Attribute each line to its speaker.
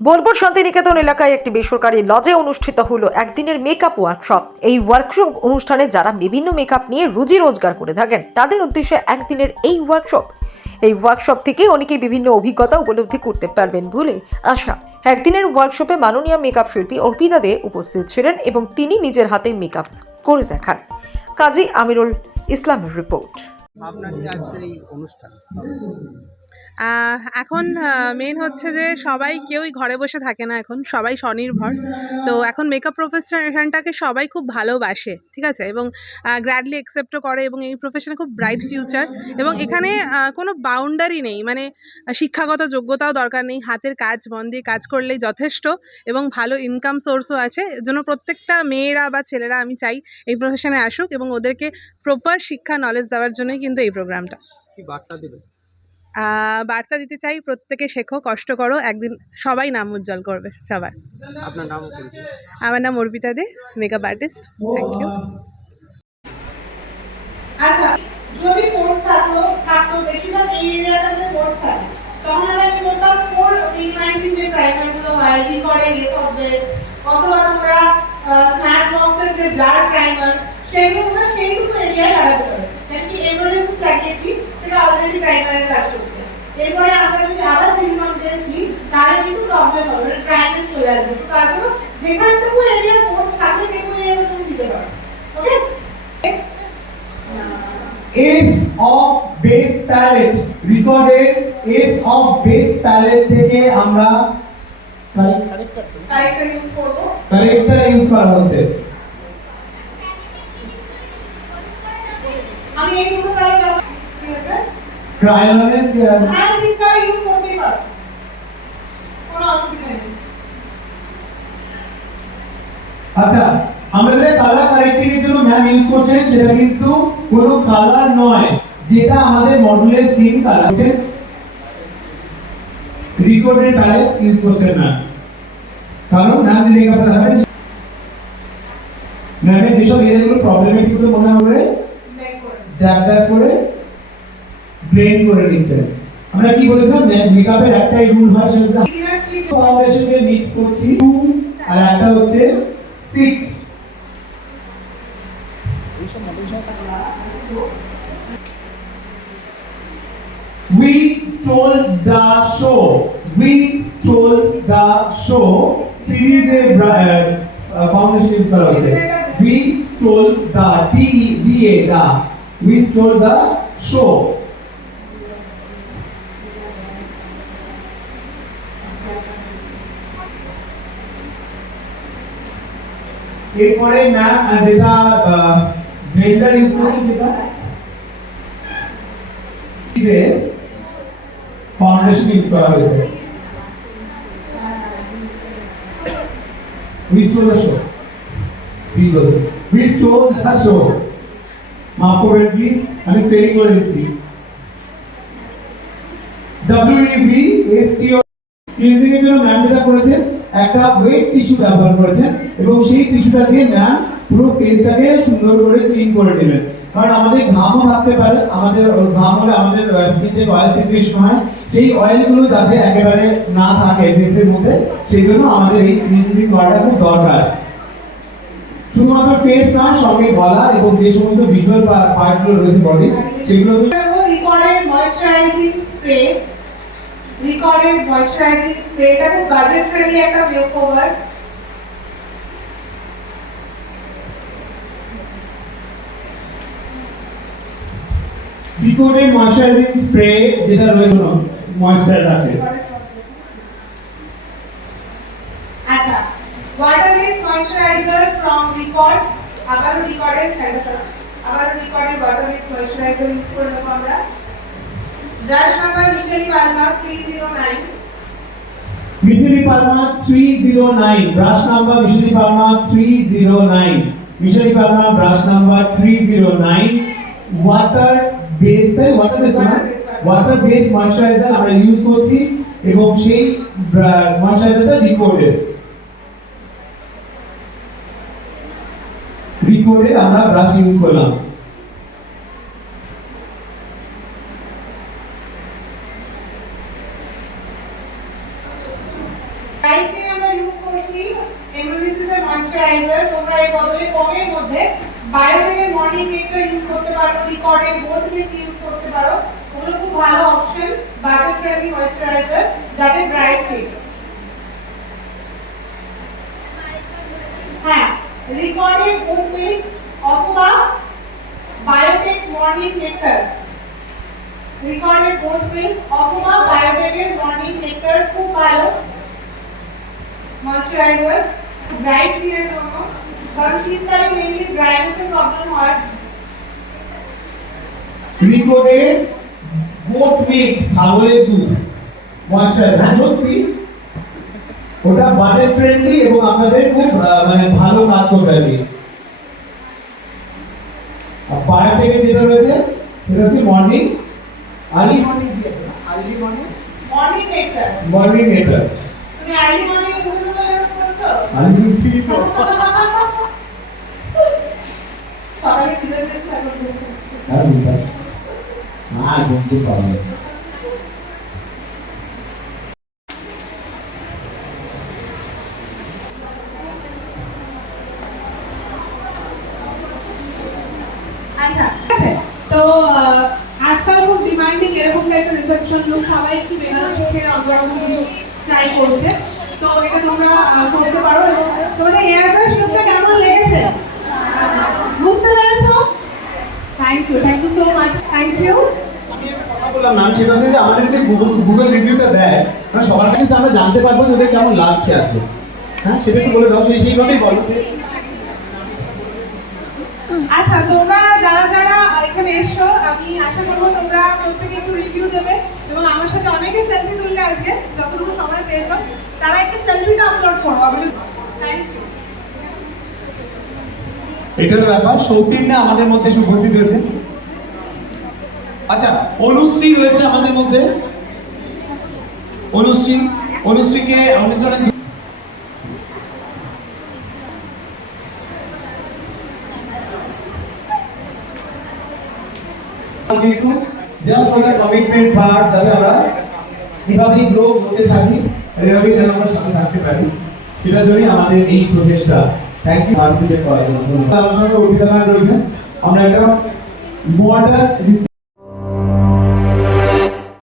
Speaker 1: বোলপুর শান্তিনিকেতন এলাকায় একটি বেসরকারি লজে অনুষ্ঠিত হলো একদিনের মেকআপ ওয়ার্কশপ এই ওয়ার্কশপ অনুষ্ঠানে যারা বিভিন্ন মেকআপ নিয়ে রুজি রোজগার করে থাকেন, তাদের উদ্দেশ্যে একদিনের এই ওয়ার্কশপ এই ওয়ার্কশপ থেকে অনেকেই বিভিন্ন অভিজ্ঞতা উপলব্ধি করতে পারবেন বলে আশা। একদিনের ওয়ার্কশপে মাননীয় মেকআপ শিল্পী অর্পিতা দে উপস্থিত ছিলেন এবং তিনি নিজের হাতে মেকআপ করে দেখান। কাজী আমিরুল ইসলামের রিপোর্ট
Speaker 2: আপনার আজকের এই অনুষ্ঠান?
Speaker 3: এখন মেন হচ্ছে যে সবাই কেউই ঘরে বসে থাকে না এখন, সবাই স্বনির্ভর। তো এখন মেকআপ প্রফেশনটাকে সবাই খুব ভালোবাসে, ঠিক আছে? এবং গ্র্যাডলি অ্যাকসেপ্টও করে এবং এই প্রফেশনে খুব ব্রাইট ফিউচার এবং এখানে কোনো বাউন্ডারি নেই মানে শিক্ষাগত যোগ্যতাও দরকার নেই, হাতের কাজ, মন দিয়ে কাজ করলেই যথেষ্ট এবং ভালো ইনকাম সোর্সও আছে। জন্য প্রত্যেকটা মেয়েরা বা ছেলেরা, আমি চাই এই প্রফেশনে আসুক এবং ওদেরকে প্রপার শিক্ষা নলেজ দেওয়ার জন্যই কিন্তু এই প্রোগ্রামটা
Speaker 2: বার্তা দেবে
Speaker 3: বার্তা দিতে চাই প্রত্যেকে শেখো কষ্ট করো একদিন সবাই নাম উজ্জ্বল করবে সবার।
Speaker 2: আপনার নাম
Speaker 3: আমার নাম Arpita De makeup artist thank you
Speaker 4: আচ্ছা যদি কোর্স থাকল থাকতো বেশিরভাগ এই এরিয়াটাতে কোর্স থাকে। তখন আমরা কি করতাম? কোর যে প্রাইমারগুলো হয় অথবা তোমরা স্মার্ট বক্সের যে ব্লাড প্রাইমার সেগুলো তোমরা সেইটুকু এরিয়ায় লাগাতে পারো। মানে কি লাগিয়েছি অলরেডি প্রাইমারের কাজ করছে এরপরে আমরা যদি আবার সিলিকন বেস নিই তাহলে কিন্তু প্রবলেম হবে ড্রাইনেস চলে আসবে। তো তার জন্য যেখানটুকু এরিয়া কোর্স থাকে সেটুকু এরিয়া তুমি দিতে পারো ওকে
Speaker 5: Ace of Base Palette recorded Ace of Base Palette থেকে আমরা
Speaker 4: কারেক্টার ইউজ করব।
Speaker 5: কারেক্টার ইউজ করা হচ্ছে।
Speaker 4: আমি এই দুটো কালার
Speaker 5: ক্রায়নের
Speaker 4: হ্যাঁ তিন ইউজ করতেই পারো। কোনো অসুবিধা নেই।
Speaker 5: আচ্ছা আমরা যে কালার কারেক্টিং এর জন্য ম্যাম ইউজ করছেন সেটা কিন্তু কোনো কালার নয় যেটা আমাদের মডুলার স্কিন কালার হচ্ছে রিকর্ডেড প্যালেট ইউজ করছেন ম্যাম কারণ ম্যাম যে মেকআপটা দেখাবেন ম্যামের যেসব এরিয়াগুলো প্রবলেমেটিক বলে মনে হবে ড্যাব ড্যাব করে ব্লেন্ড করে নিচ্ছেন আমরা কি বলেছিলাম? মেকআপের একটাই রুল হয় সেটা হচ্ছে ফাউন্ডেশনকে মিক্স করছি 2 আর একটা হচ্ছে 6 We stole the show. We stole the show. Series এ ফাউন্ডেশন ইউজ করা হচ্ছে। We stole the D E D A We stole the এরপরে ম্যাম যেটা ব্লেন্ডার ইউজ করেছি যেটা যে ফাউন্ডেশন ইউজ করা হয়েছে। stole the show. মাফ করবেন প্লিজ আমি স্পেলিং করে দিচ্ছি। STO ক্লিনিং এর জন্য ম্যাম যেটা করেছেন একটা ওয়েট টিস্যু ব্যবহার করেছেন এবং সেই টিস্যুটা দিয়ে ম্যাম পুরো পেজটাকে সুন্দর করে ক্লিন করে নেবেন। কারণ আমাদের ঘামও থাকতে পারে, আমাদের ঘাম হলে আমাদের স্কিনে অয়েল সিক্রেশন হয়। সেই অয়েলগুলো যাতে একেবারে না থাকে ফেসের মধ্যে, সেই জন্য আমাদের এই ক্লিনজিং করাটা খুব দরকার। শুধুমাত্র ফেস না, সঙ্গে গলা এবং যে সমস্ত ভিজুয়াল পার্টগুলো রয়েছে বডি সেগুলো
Speaker 4: Recode moisturising spray Recode moisturising spray এটা খুব বাজেট ফ্রেন্ডলি একটা মেকওভার
Speaker 5: বিকোডেড ময়শ্চারাইজিং স্প্রে যেটা রয়েছে ময়শ্চার রাখে।
Speaker 4: আচ্ছা water base moisturiser from Recode আবারও রিকর্ডের আবারও রিকর্ডের ওয়াটার বেস ময়শ্চারাইজার ইউজ করে নেব আমরা। মিশেলি পালমা 309
Speaker 5: মিশেলি পালমা 309 ব্রাশ নাম্বার মিশেলি পালমা 309 মিশেলি পালমা ব্রাশ নাম্বার 309 ওয়াটার বেস তাই ওয়াটার বেস না ওয়াটার বেস ময়শ্চারাইজার আমরা ইউজ করছি এবং সেই ময়শ্চারাইজারটা রিকোডেড রিকোডেড আমরা ব্রাশ ইউজ করলাম
Speaker 4: ব্রাইটকে আমরা ইউজ করছি এমব্রোলিসিসের ময়শ্চারাইজার তোমরা এই বদলে কমের মধ্যে বায়োটেকের মর্নিং কেকটা ইউজ করতে পারো রিকর্ডের গোল্ড কেক ইউজ করতে পারো। ওগুলো খুব ভালো অপশন বাজেট ফ্রেন্ডলি ময়শ্চারাইজার যাদের ব্রাইট কেক হ্যাঁ রিকর্ডের গোল্ড কেক অথবা বায়োটেক মর্নিং নেক্টার রিকর্ডের গোল্ড কেক অথবা বায়োটেকের মর্নিং নেক্টার খুব ভালো ময়শ্চারাইজার ব্রাইট স্কিনের জন্য কারণ শীতকালে মেনলি ড্রাইনেসের প্রবলেম হয়
Speaker 5: রিকোডে গোট মিল্ক ছাগলের দুধ। ময়শ্চারাইজার হ্যাঁ সত্যি? ওটা বাজেট ফ্রেন্ডলি এবং আপনাদের খুব মানে ভালো কাজ করবে আর কি। আর যেটা রয়েছে সেটা হচ্ছে morning early morning early morning
Speaker 4: morning nectar
Speaker 5: morning nectar
Speaker 4: তুমি আর্লি মর্নিং করছ
Speaker 5: আর্লি মিষ্টি তো
Speaker 4: সকালে খিদে পেয়েছে এখন
Speaker 5: আর বন্ধু পাবে
Speaker 3: আচ্ছা তো আজকাল খুব ডিমান্ডিং এরকম একটা রিসেপশন লুক সবাই একটু অন্যরকম ট্রাই করছে। তো এটা তোমরা করতে পারো এবং তোমাদের লুকটা কেমন লেগেছে? বুঝতে পেরেছ? Thank you thank you so much thank you
Speaker 5: আমি একটা কথা বললাম ম্যাম সেটা হচ্ছে যে আমাদের যদি গুগল গুগল রিভিউটা দেয় মানে সবার কাছে আমরা জানতে পারব যে ওদের কেমন লাগছে আজকে। হ্যাঁ সেটা একটু বলে দাও সেই সেইভাবেই বলো।
Speaker 3: আচ্ছা তোমরা যারা যারা এখানে এসছো আমি আশা করব তোমরা প্রত্যেকে একটু রিভিউ দেবে এবং আমার সাথে অনেকে সেলফি তুললে আজকে। যতটুকু তারা একটু সেলফিটা আপলোড করো আমাদের থ্যাংক ইউ
Speaker 5: এটার ব্যাপার সৌতীর্ণা আমাদের মধ্যে উপস্থিত হয়েছে। আচ্ছা অনুশ্রী রয়েছে আমাদের মধ্যে। অনুশ্রী অনুশ্রীকে অনুশ্রী কিন্তু জাস্ট ওটা কমিটমেন্ট পার্ট তাহলে আমরা এভাবেই গ্রো করতে থাকি? এভাবেই যেন আমরা সামনে থাকতে পারি। সেটার জন্যই আমাদের এই প্রচেষ্টা। থ্যাংক ইউ পার্টিসিপেট করার জন্য আমার সঙ্গে অভিজ্ঞতা রয়েছে আমরা একটা মডার্ন